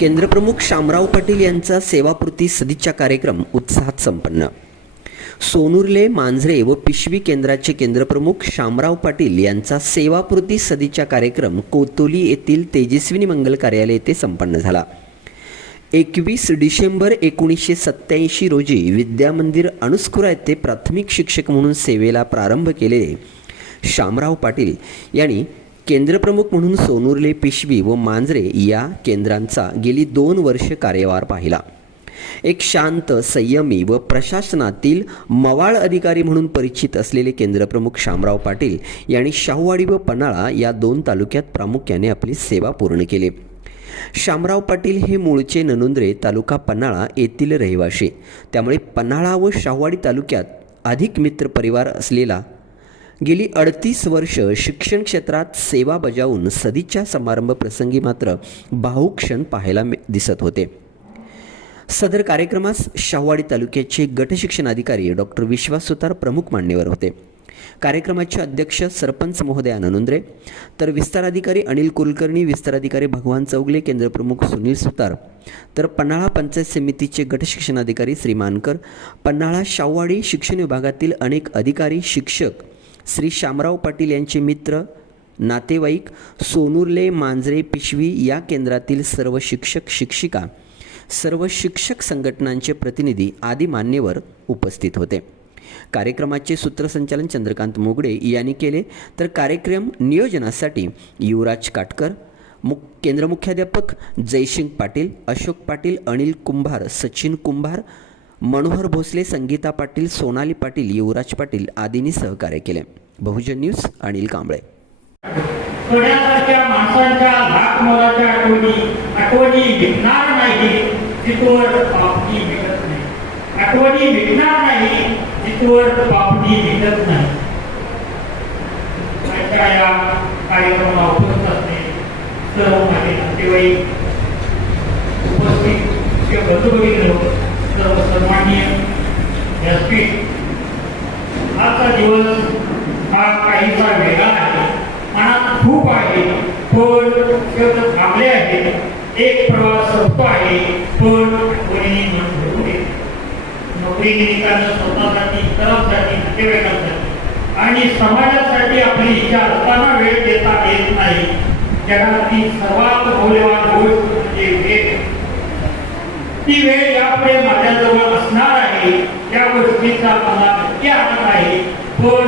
केंद्रप्रमुख शामराव पाटील यांचा सेवापूर्ती सदिच्छा कार्यक्रम उत्साहात संपन्न. सोनुर्ले, मांजरे व पिशवी केंद्राचे केंद्रप्रमुख शामराव पाटील यांचा सेवापूर्ती सदिच्छा कार्यक्रम कोतोली येथील तेजस्विनी मंगल कार्यालय येथे संपन्न झाला. 21 डिसेंबर 1987 रोजी विद्यामंदिर अणुस्कुरा येथे प्राथमिक शिक्षक म्हणून सेवेला प्रारंभ केलेले शामराव पाटील यांनी केंद्रप्रमुख म्हणून सोनुर्ले, पिशवी व मांजरे या केंद्रांचा गेली 2 वर्ष कार्यभार पाहिला. एक शांत, संयमी व प्रशासनातील मवाळ अधिकारी म्हणून परिचित असलेले केंद्रप्रमुख शामराव पाटील यांनी शाहूवाडी व पन्हाळा या 2 तालुक्यात प्रामुख्याने आपली सेवा पूर्ण केली. शामराव पाटील हे मूळचे ननुंद्रे तालुका पन्हाळा येथील रहिवासी, त्यामुळे पन्हाळा व शाहूवाडी तालुक्यात अधिक मित्र परिवार असलेला गेली 38 वर्ष शिक्षण क्षेत्रात सेवा बजावून सदिच्छा समारंभ प्रसंगी मात्र भावुक क्षण पाहायला दिसत होते. सदर कार्यक्रमास शाहूवाडी तालुक्याचे गट शिक्षणाधिकारी डॉक्टर विश्वास सुतार प्रमुख मान्यवर होते. कार्यक्रमाचे अध्यक्ष सरपंच महोदया ननुंद्रे, तर विस्ताराधिकारी अनिल कुलकर्णी, विस्ताराधिकारी भगवान चौगले, केंद्रप्रमुख सुनील सुतार, तर पन्हाळा पंचायत समितीचे गट शिक्षणाधिकारी श्री मानकर, पन्हाळा शाहूवाडी शिक्षण विभागातील अनेक अधिकारी, शिक्षक, श्री शामराव पाटील यांचे मित्र, नातेवाईक, सोनुर्ले, मांजरे, पिशवी या केंद्रातील सर्व शिक्षक, शिक्षिका, सर्व शिक्षक संघटनांचे प्रतिनिधी आदी मान्यवर उपस्थित होते. कार्यक्रमाचे सूत्रसंचालन चंद्रकांत मोगडे यांनी केले, तर कार्यक्रम नियोजनासाठी युवराज काटकर, केंद्र मुख्याध्यापक जयसिंग पाटील, अशोक पाटील, अनिल कुंभार, सचिन कुंभार, मनोहर भोसले, संगीता पाटील, सोनाली पाटील, युवराज पाटील आदींनी सहकार्य केले. बहुजन न्यूज, अनिल कांबळे. सोन्यासारख्या माणसांच्या लाख मोलाच्या आठवणी विकणार नाही जिथवर पापणी भेटत नाही. आठवणी विकणार नाही जिथवर पापणी भेटत नाही. या कार्यक्रमाला उपस्थित असणे सर्व माझे नातेवाईक, उपस्थित बंधू, सर्व सन्माननीय व्यासपीठ. आजचा दिवस हा काहीसा वेगळा आहे, मनात खूप आहे पण शब्द थांबले आहे. एक प्रवास संपतो आहे पण कोणी मन भरून येते. नोकरी निमित्तानं स्वतःसाठी, इतरांसाठी, नातेवाईकांसाठी आणि समाजासाठी आपली इच्छा असताना वेळ देता येत नाही. जगातील सर्वात मौल्यवान गोष्ट म्हणजे वेळ. ती वेळ यापुढे माझ्याजवळ असणार आहे, त्या गोष्टीचा मला नक्की आनंद आहे. पण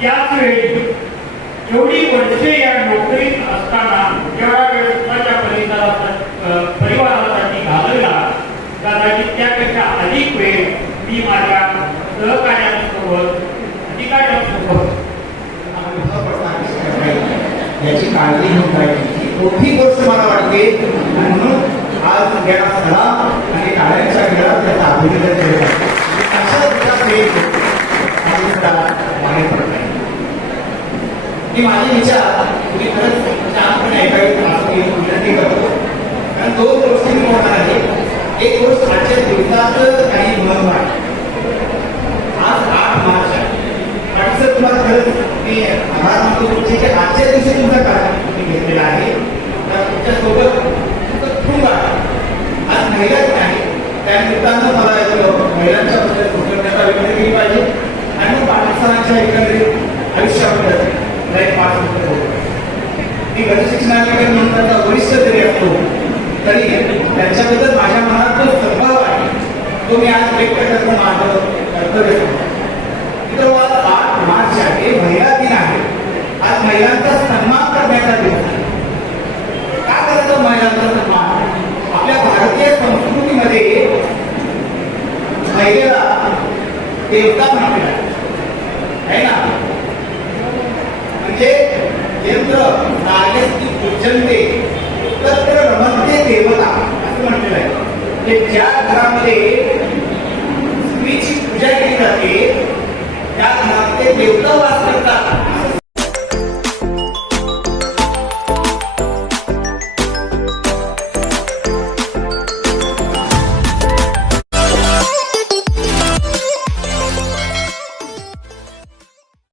त्याच वेळी एवढी वर्षे या नोकरीत असताना जेवढा वेळ स्वतःच्या परिवारासाठी घालवला, कदाचित त्यापेक्षा अधिक वेळ मी माझ्या सहकार्यांसोबत, अधिकाऱ्यांसोबत याची काळजी घेऊन पाहिजे. मोठी गोष्ट मला वाटते आणि म्हणून आज या सभा आणि टाळ्यांच्या वेळात त्याचा अभिनंदन केलं पाहिजे. अशा बाहेर पडत आहे. ही माझे विचार तुम्ही खरंच शांतपणे ऐकावी विनंती करतो. कारण 2 गोष्टी मी होणार आहे. एक गोष्ट आजच्या दिवसाचं काही महत्व आहे. आज 8 मार्च आहे. आणि सर तुम्हाला खरंच मी आभार मानतो तुमचे की आजच्या दिवशी तुमचा कार्यक्रम तुम्ही घेतलेला आहे. तुमच्यासोबत तुमचं आहे. आज महिला आहे, त्यानिमित्तानं मला महिलांच्या बद्दल कृतज्ञता व्यक्त केली पाहिजे आणि मग पाकिस्तानाच्या एकंदरीत आयुष्याबद्दल एक 5 मिनिटं बोलतो. मी गट शिक्षणाधिकारी म्हणून त्यांचा वरिष्ठ जरी असतो तरी त्यांच्याबद्दल माझ्या मनात जो सद्भाव आहे तो मी आज व्यक्त करणं माझं कर्तव्य समजतो. तर आज 8 मार्च आहे, महिला दिन आहे. आज महिलांचा सन्मान करण्याचा दिवस आहे. का करायचं महिलांचा सन्मान? आपल्या भारतीय संस्कृतीमध्ये महिलेला देवता म्हटलेला आहे ना. म्हणजे यंत्र नागेस्ती पूजनते तत्र रमते देवता असं म्हटलेलं आहे. ज्या घरामध्ये स्त्रीची पूजा केली जाते त्या घरात ते देवता वास